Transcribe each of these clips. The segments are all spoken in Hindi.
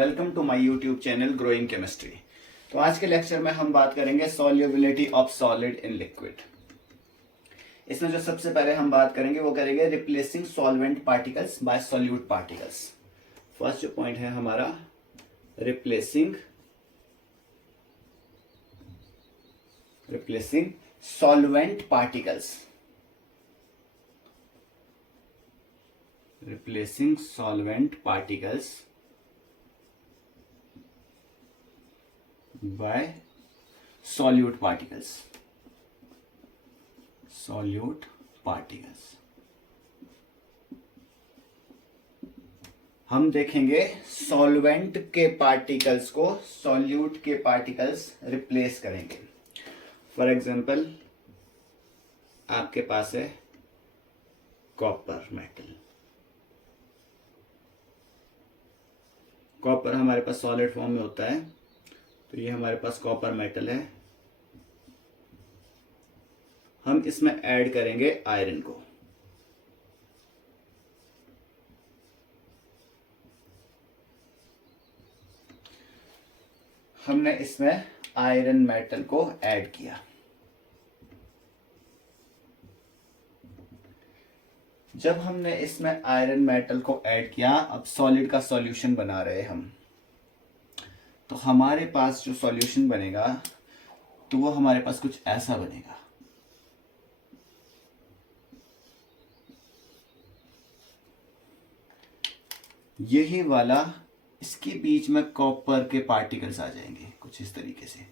Welcome to my YouTube channel growing chemistry. तो आज के लेक्चर में हम बात करेंगे solubility of solid in liquid. इसमें जो सबसे पहले हम बात करेंगे वो करेंगे replacing solvent particles by solute particles. First जो पॉइंट है हमारा replacing solvent particles, replacing solvent particles by solute particles. हम देखेंगे सॉल्वेंट के पार्टिकल्स को सॉल्यूट के पार्टिकल्स रिप्लेस करेंगे। फॉर एग्जांपल आपके पास है कॉपर मेटल। कॉपर हमारे पास सॉलिड फॉर्म में होता है, तो ये हमारे पास कॉपर मेटल है। हम इसमें ऐड करेंगे आयरन को। हमने इसमें आयरन मेटल को ऐड किया। जब हमने इसमें आयरन मेटल को ऐड किया, अब सॉलिड का सॉल्यूशन बना रहे हम, तो हमारे पास जो सॉल्यूशन बनेगा तो वो हमारे पास कुछ ऐसा बनेगा। यही वाला, इसके बीच में कॉपर के पार्टिकल्स आ जाएंगे कुछ इस तरीके से।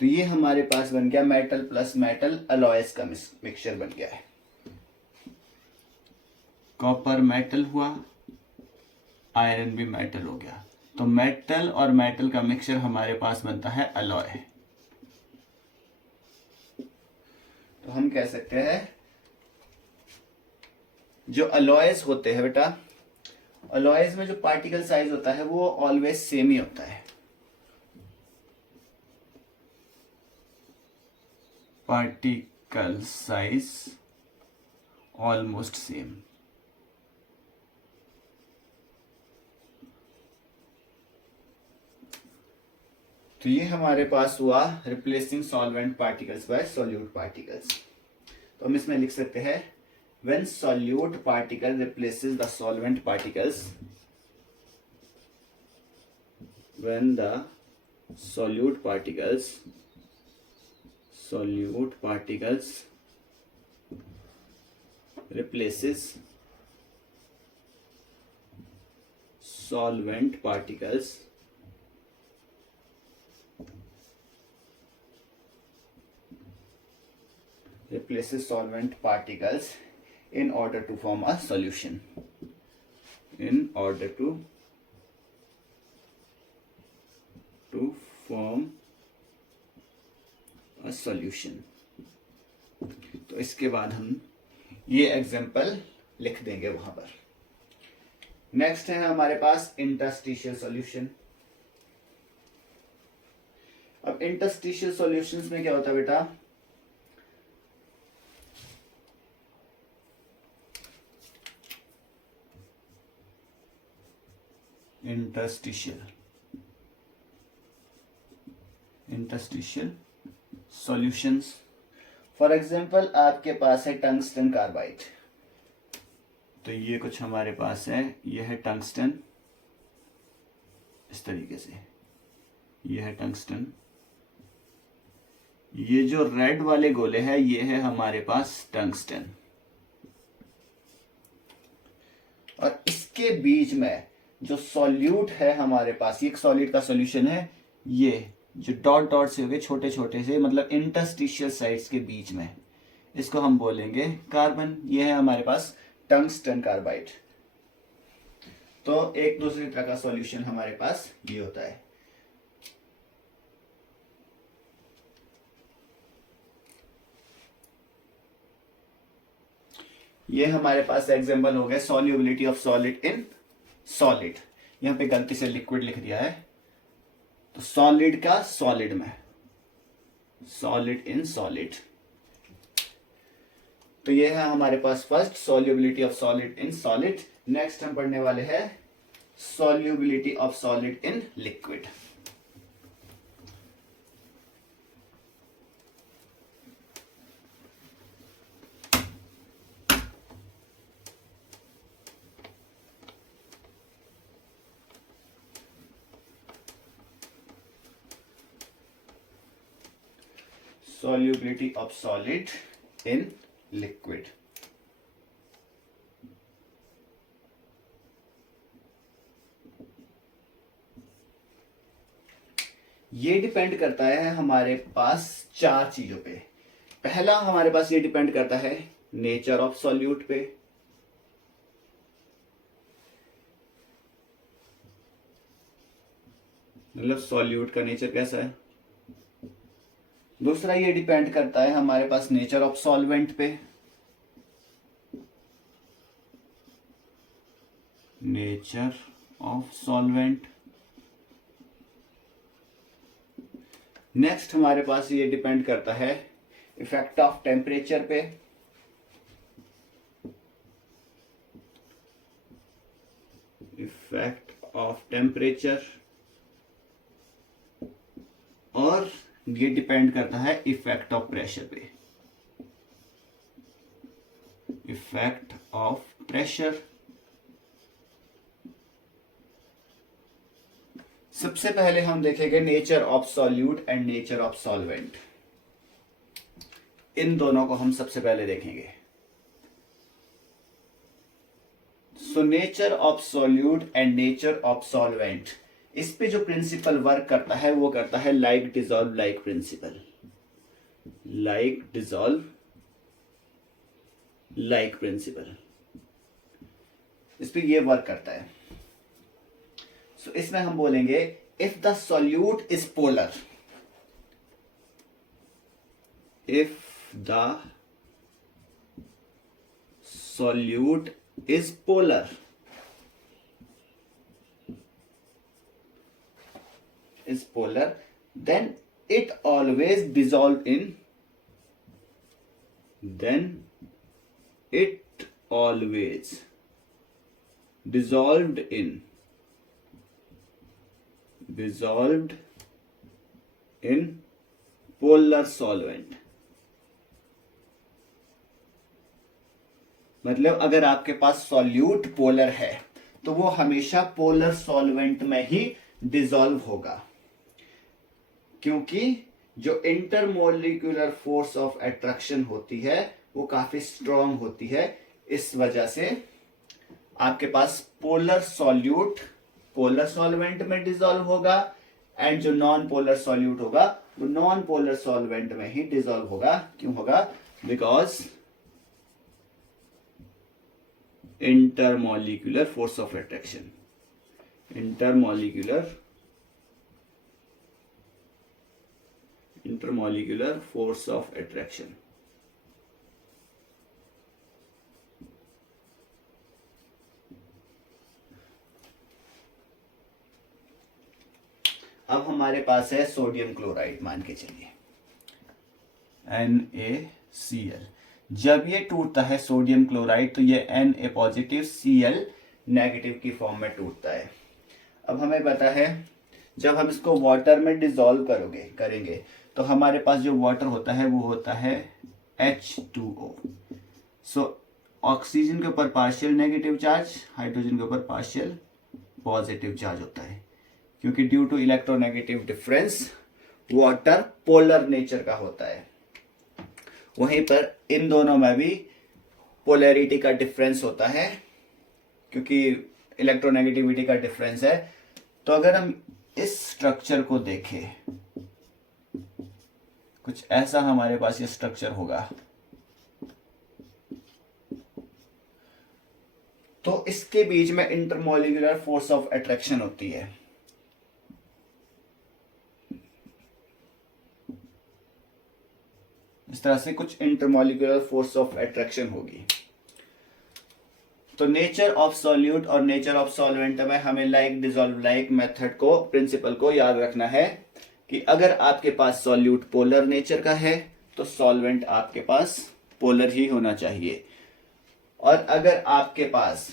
तो ये हमारे पास बन गया मेटल प्लस मेटल अलॉयस का मिक्सचर बन गया है। कॉपर मेटल हुआ, आयरन भी मेटल हो गया, तो मेटल और मेटल का मिक्सचर हमारे पास बनता है अलॉय। तो हम कह सकते हैं जो अलॉयस होते हैं बेटा, अलॉयस में जो पार्टिकल साइज होता है वो ऑलवेज सेम ही होता है। Particle size almost same. तो ये हमारे पास हुआ replacing solvent particles by solute particles. तो हम इसमें लिख सकते हैं when solute particle replaces the solvent particles, when the solute particles replaces solvent particles in order to form a solution, तो इसके बाद हम ये एग्जांपल लिख देंगे वहां पर। नेक्स्ट है हमारे पास इंटरस्टिशियल सॉल्यूशन। अब इंटरस्टिशियल सॉल्यूशंस में क्या होता है बेटा, इंटरस्टिशियल सॉल्यूशंस। फॉर एग्जांपल आपके पास है टंगस्टन कार्बाइड। तो ये कुछ हमारे पास है, ये है टंगस्टन, इस तरीके से ये है टंगस्टन। ये जो रेड वाले गोले हैं ये है हमारे पास टंगस्टन, और इसके बीच में जो सॉल्यूट है हमारे पास, ये एक सॉलिड का सॉल्यूशन है। ये जो डॉट डॉट से हो गए छोटे छोटे से, मतलब इंटरस्टिशियल साइड्स के बीच में, इसको हम बोलेंगे कार्बन। ये है हमारे पास टंगस्टन कार्बाइड। तो एक दूसरी तरह का सॉल्यूशन हमारे पास ये होता है। ये हमारे पास एग्जांपल हो गया solubility of solid in solid. यहां पे गलती से लिक्विड लिख दिया है, तो सॉलिड का सॉलिड में, सॉलिड इन सॉलिड। तो ये है हमारे पास first solubility of solid in solid. Next हम पढ़ने वाले हैं solubility of solid in liquid. Solubility of solid in liquid. ये डिपेंड करता है हमारे पास चार चीजों पे। पहला हमारे पास ये डिपेंड करता है नेचर ऑफ सॉल्यूट पे, मतलब सॉल्यूट का नेचर कैसा है। दूसरा ये डिपेंड करता है हमारे पास नेचर ऑफ सॉल्वेंट पे, नेचर ऑफ सॉल्वेंट। नेक्स्ट हमारे पास ये डिपेंड करता है इफेक्ट ऑफ टेम्परेचर पे, इफेक्ट ऑफ टेम्परेचर, और ये डिपेंड करता है इफेक्ट ऑफ प्रेशर पे, इफेक्ट ऑफ प्रेशर। सबसे पहले हम देखेंगे nature of solute and nature of solvent. इन दोनों को हम सबसे पहले देखेंगे। So nature of solute and nature of solvent, इस पे जो प्रिंसिपल वर्क करता है वो करता है like dissolve like principle, like dissolve like principle, इस पे ये वर्क करता है। सो इसमें हम बोलेंगे if the solute is polar, if the solute is polar, then it always dissolve in, then it always dissolved in polar solvent। मतलब अगर आपके पास सॉल्यूट पोलर है तो वो हमेशा पोलर सॉल्वेंट में ही डिसॉल्व होगा, क्योंकि जो इंटरमोलिक्यूलर फोर्स ऑफ अट्रैक्शन होती है वो काफी स्ट्रांग होती है। इस वजह से आपके पास पोलर सॉल्यूट पोलर सॉल्वेंट में डिसॉल्व होगा, एंड जो नॉन पोलर सॉल्यूट होगा वो नॉन पोलर सॉल्वेंट में ही डिसॉल्व होगा। क्यों होगा? Because intermolecular force of attraction, intermolecular force of attraction. अब हमारे पास है सोडियम क्लोराइड, मान के चलिए NaCl। जब ये टूटता है सोडियम क्लोराइड तो ये Na पॉजिटिव Cl नेगेटिव की फॉर्म में टूटता है। अब हमें पता है जब हम इसको वाटर में डिसॉल्व करेंगे तो हमारे पास जो वाटर होता है वो होता है H2O। सो ऑक्सीजन के ऊपर पार्शियल नेगेटिव चार्ज, हाइड्रोजन के ऊपर पार्शियल पॉजिटिव चार्ज होता है, क्योंकि due to electronegative difference water polar nature का होता है। वहीं पर इन दोनों में भी पोलैरिटी का डिफरेंस होता है, क्योंकि इलेक्ट्रोनेगेटिविटी का डिफरेंस है। तो अगर हम इस स्ट्रक्चर को देखें, कुछ ऐसा हमारे पास ये स्ट्रक्चर होगा, तो इसके बीच में इंटरमोलिक्यूलर फोर्स ऑफ अट्रैक्शन होती है। इस तरह से कुछ इंटरमोलिक्यूलर फोर्स ऑफ अट्रैक्शन होगी। तो नेचर ऑफ सॉल्यूट और नेचर ऑफ सॉल्वेंट में हमें लाइक डिसॉल्व लाइक मेथड को, प्रिंसिपल को याद रखना है कि अगर आपके पास सॉल्यूट पोलर नेचर का है तो सॉल्वेंट आपके पास पोलर ही होना चाहिए, और अगर आपके पास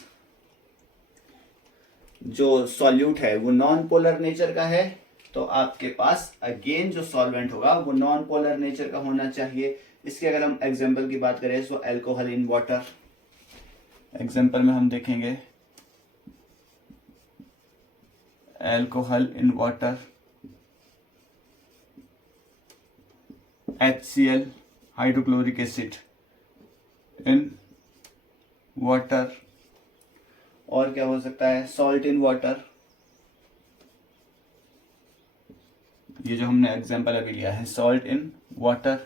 जो सॉल्यूट है वो नॉन पोलर नेचर का है, तो आपके पास अगेन जो सॉल्वेंट होगा वो नॉन पोलर नेचर का होना चाहिए। इसके अगर हम एग्जांपल की बात करें तो अल्कोहल इन वाटर, एग्जांपल में हम देखेंगे alcohol in water, HCl hydrochloric acid in water, और क्या हो सकता है सॉल्ट इन वाटर, ये जो हमने एग्जांपल अभी लिया है सॉल्ट इन वाटर।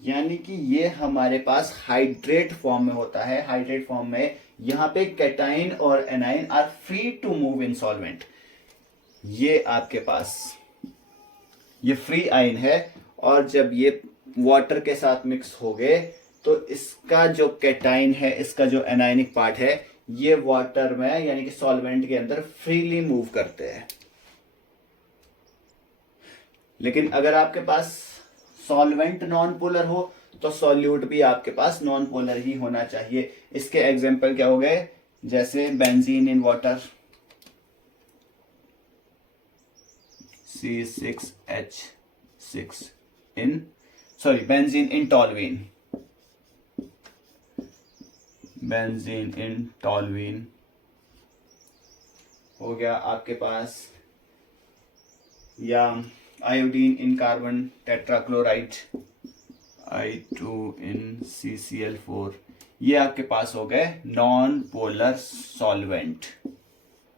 यानी कि ये हमारे पास हाइड्रेट फॉर्म में होता है। हाइड्रेट फॉर्म में यहां पे कैटाइन और anion are free to move in solvent. ये आपके पास ये फ्री आयन है, और जब ये वाटर के साथ मिक्स हो गए तो इसका जो कैटाइन है, इसका जो एनाइनिक पार्ट है, ये वाटर में यानी कि सॉल्वेंट के अंदर फ्रीली मूव करते हैं। लेकिन अगर आपके पास सॉल्वेंट नॉन पोलर हो तो सॉल्यूट भी आपके पास नॉन पोलर ही होना चाहिए। इसके एग्जांपल क्या हो गए, जैसे benzene in water C6H6 in benzene in toluene, benzene in toluene हो गया आपके पास, या आयोडीन इन कार्बन टेट्राक्लोराइड I2 इन CCl4, ये आपके पास हो गए नॉन पोलर सॉल्वेंट,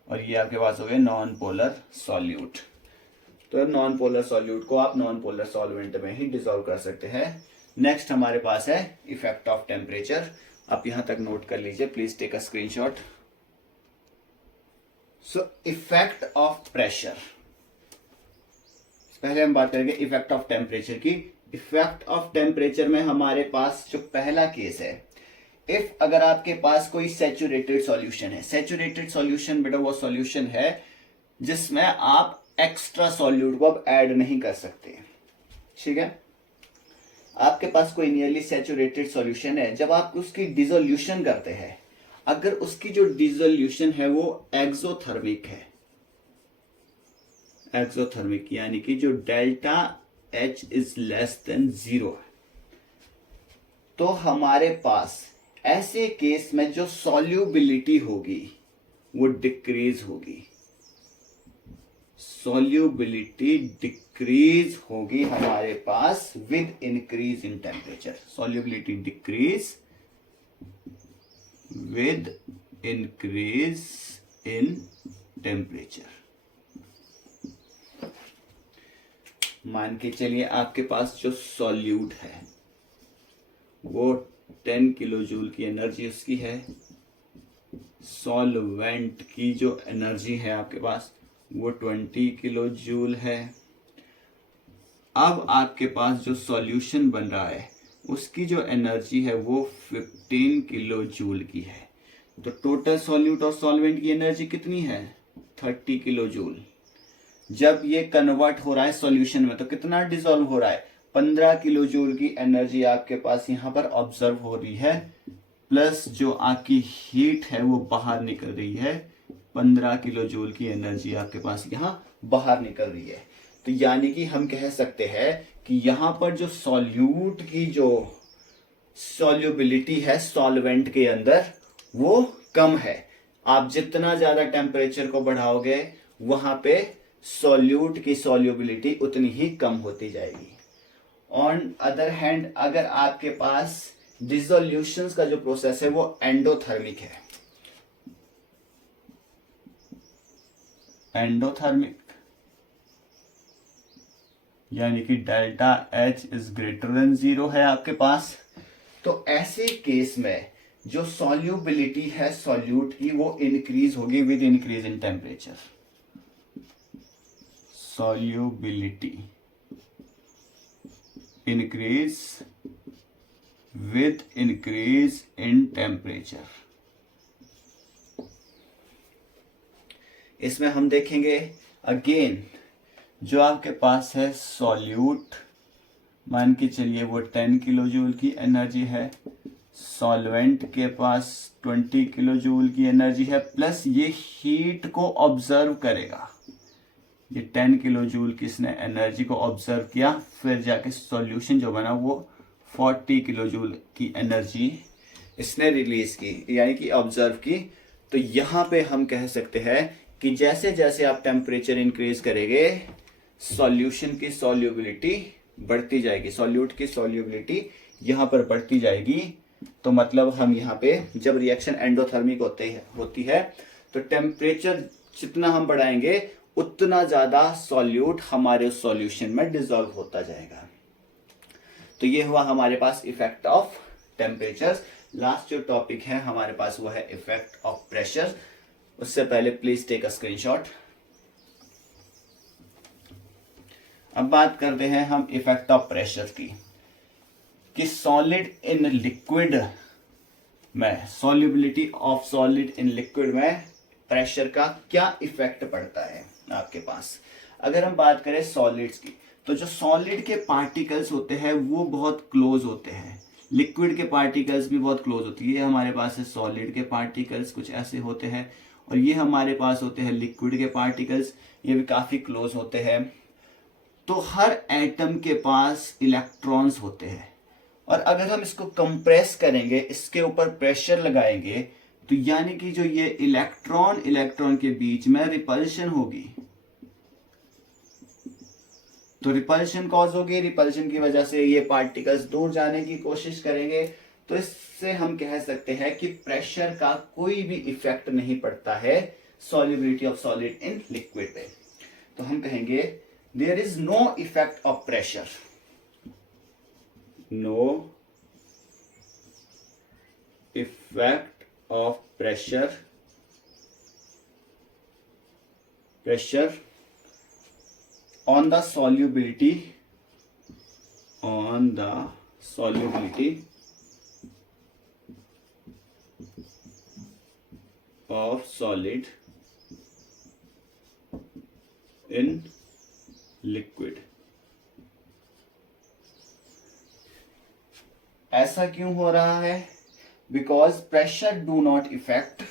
और ये आपके पास हो गए नॉन पोलर सॉल्यूट। तो नॉन पोलर सॉल्यूट को आप नॉन पोलर सॉल्वेंट में ही डिसॉल्व कर सकते हैं। नेक्स्ट हमारे पास है इफेक्ट ऑफ टेम्परेचर। आप यहां तक नोट कर लीजिए, please take a screenshot. So effect of pressure, पहले हम बात करेंगे इफेक्ट ऑफ टेम्परेचर की। इफेक्ट ऑफ टेम्परेचर में हमारे पास जो पहला केस है, इफ अगर आपके पास कोई सैचुरेटेड सॉल्यूशन है, सैचुरेटेड सॉल्यूशन बेटा वो सॉल्यूशन है जिसमें आप एक्स्ट्रा सॉल्यूट को अब ऐड नहीं कर सकते, ठीक है। आपके पास कोई नियरली सैचुरेटेड सॉल्यूशन है, जब आप उसकी डिसोल्यूशन करते हैं, अगर उसकी जो डिसोल्यूशन है वो एक्सोथर्मिक है, एक्सोथर्मिक यानी कि जो delta H is less than 0 है, तो हमारे पास ऐसे केस में जो सॉल्युबिलिटी होगी वो डिक्रीज होगी, सॉल्युबिलिटी डिक्रीज होगी हमारे पास with increase in temperature, solubility decrease with increase in temperature. मान के चलिए आपके पास जो सॉल्यूट है वो 10 किलो जूल की एनर्जी उसकी है, सॉल्वेंट की जो एनर्जी है आपके पास वो 20 किलो जूल है। अब आपके पास जो सॉल्यूशन बन रहा है उसकी जो एनर्जी है वो 15 किलो जूल की है, तो टोटल सॉल्यूट और सॉल्वेंट की एनर्जी कितनी है 30 किलो जूल। जब ये कन्वर्ट हो रहा है सॉल्यूशन में तो कितना डिसॉल्व हो रहा है, 15 किलो जूल की एनर्जी आपके पास यहां पर ऑब्जर्व हो रही है, प्लस जो आपकी हीट है वो बाहर निकल रही है, 15 किलो जूल की एनर्जी आपके पास यहां बाहर निकल रही है। तो यानी कि हम कह सकते हैं कि यहां पर जो सॉल्यूट की जो सॉल्युबिलिटी है सॉल्वेंट के अंदर वो कम है। आप जितना ज्यादा टेम्परेचर को बढ़ाओगे वहां पे सॉल्यूट की सॉल्युबिलिटी उतनी ही कम होती जाएगी। ऑन अदर हैंड अगर आपके पास डिसोल्यूशन का जो प्रोसेस है वो एंडोथर्मिक है, एंडोथर्मिक यानी कि delta H is greater than 0 है आपके पास, तो ऐसे केस में जो सॉल्युबिलिटी है सॉल्यूट की वो इंक्रीज होगी with increase in temperature, solubility increase with increase in temperature। इसमें हम देखेंगे अगेन जो आपके पास है सॉल्यूट मान के चलिए वो 10 किलो जूल की एनर्जी है, सॉल्वेंट के पास 20 किलो जूल की एनर्जी है, प्लस ये हीट को ऑब्जर्व करेगा। ये 10 किलो जूल की इसने एनर्जी को ऑब्जर्व किया, फिर जाके सॉल्यूशन जो बना वो 40 किलो जूल की एनर्जी इसने रिलीज की, यानी कि ऑब्जर्व की। तो यहां पे हम कह सकते हैं कि जैसे जैसे आप टेम्परेचर इंक्रीज करेंगे सॉल्यूशन की सॉल्युबिलिटी बढ़ती जाएगी, सॉल्यूट की सॉल्युबिलिटी यहां पर बढ़ती जाएगी। तो मतलब हम यहाँ पे जब रिएक्शन एंडोथर्मिक होती है तो टेम्परेचर जितना हम बढ़ाएंगे उतना ज्यादा सॉल्यूट हमारे सॉल्यूशन में डिसॉल्व होता जाएगा। तो ये हुआ हमारे पास इफेक्ट ऑफ टेम्परेचर। लास्ट जो टॉपिक है हमारे पास वो है इफेक्ट ऑफ प्रेशर। उससे पहले प्लीज टेक अ स्क्रीनशॉट। अब बात करते हैं हम इफेक्ट ऑफ प्रेशर की, कि सॉलिड इन लिक्विड में, solubility of solid in liquid में प्रेशर का क्या इफेक्ट पड़ता है आपके पास। अगर हम बात करें सॉलिड्स की, तो जो सॉलिड के पार्टिकल्स होते हैं वो बहुत क्लोज होते हैं, लिक्विड के पार्टिकल्स भी बहुत क्लोज होती है। ये हमारे पास है सॉलिड के पार्टिकल्स, कुछ ऐसे होते हैं, और ये हमारे पास होते हैं लिक्विड के पार्टिकल्स, ये भी काफी क्लोज होते हैं। तो हर एटम के पास इलेक्ट्रॉन्स होते हैं, और अगर हम इसको कंप्रेस करेंगे, इसके ऊपर प्रेशर लगाएंगे, तो यानी कि जो ये इलेक्ट्रॉन इलेक्ट्रॉन के बीच में रिपल्शन होगी, तो रिपल्शन कॉज होगी, रिपल्शन की वजह से ये पार्टिकल्स दूर जाने की कोशिश करेंगे। तो इससे हम कह सकते हैं कि प्रेशर का कोई भी इफेक्ट नहीं पड़ता है solubility of solid in liquid पे। तो हम कहेंगे there is no effect of pressure, no effect of pressure on the solubility of solid in liquid। ऐसा क्यों हो रहा है? Because pressure do not effect,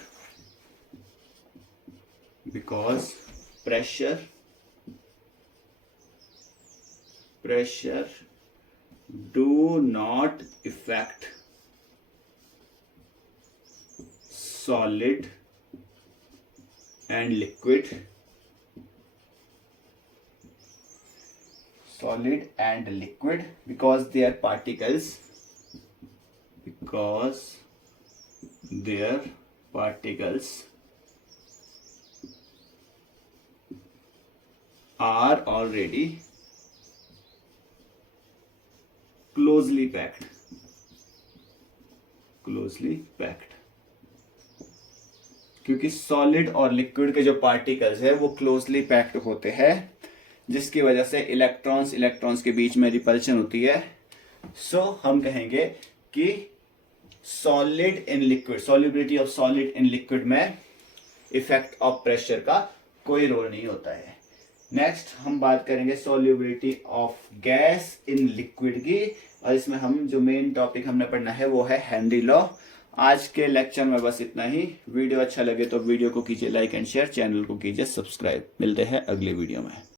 because pressure do not effect solid and liquid, solid and liquid because their particles are already closely packed, क्योंकि सॉलिड और लिक्विड के जो पार्टिकल्स है वो क्लोजली पैक्ड होते हैं, जिसकी वजह से इलेक्ट्रॉन्स के बीच में रिपल्शन होती है। सो हम कहेंगे कि solid in liquid, solubility of solid in liquid में इफेक्ट ऑफ प्रेशर का कोई रोल नहीं होता है। नेक्स्ट हम बात करेंगे solubility of gas in liquid की, और इसमें हम जो मेन टॉपिक हमने पढ़ना है वो है हेनरी लॉ। आज के लेक्चर में बस इतना ही। वीडियो अच्छा लगे तो वीडियो को कीजिए लाइक एंड शेयर, चैनल को कीजिए सब्सक्राइब। मिलते हैं अगले वीडियो में।